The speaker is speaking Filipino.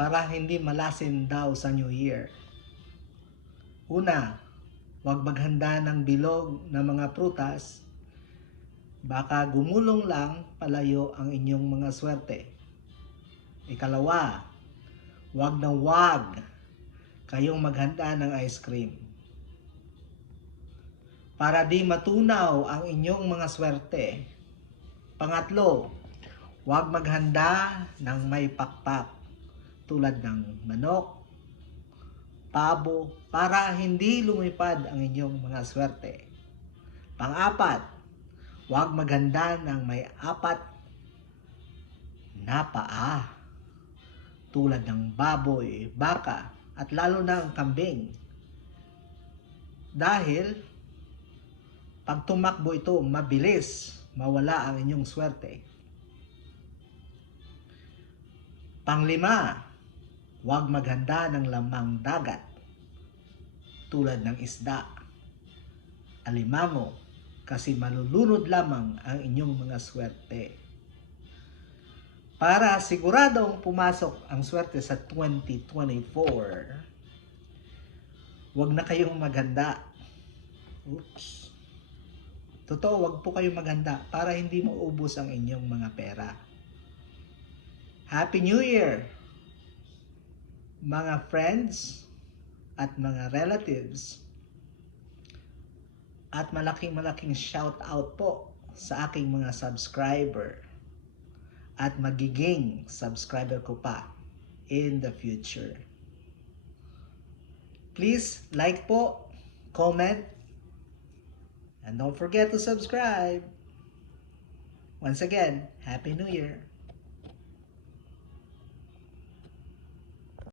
para hindi malasin daw sa New Year. Una, huwag maghanda ng bilog na mga prutas. Baka gumulong lang palayo ang inyong mga swerte. Ikalawa, huwag na huwag kayong maghanda ng ice cream. Para di matunaw ang inyong mga swerte. Pangatlo, huwag maghanda ng may pakpak tulad ng manok, pabo, para hindi lumipad ang inyong mga swerte. Pang-apat, huwag maghanda ng may apat na paa tulad ng baboy, baka, at lalo na ang kambing. Dahil pag tumakbo ito, mabilis mawala ang inyong swerte. Panglima, huwag maghanda ng lamang dagat tulad ng isda, alimango, kasi malulunod lamang ang inyong mga swerte. Para siguradong pumasok ang swerte sa 2024, huwag na kayong maghanda. Oops. Totoo, huwag po kayong maghanda para hindi maubos ang inyong mga pera. Happy New Year, mga friends at mga relatives. At malaking shout out po sa aking mga subscriber at magiging subscriber ko pa in the future. Please like po, comment, and don't forget to subscribe. Once again, Happy New Year!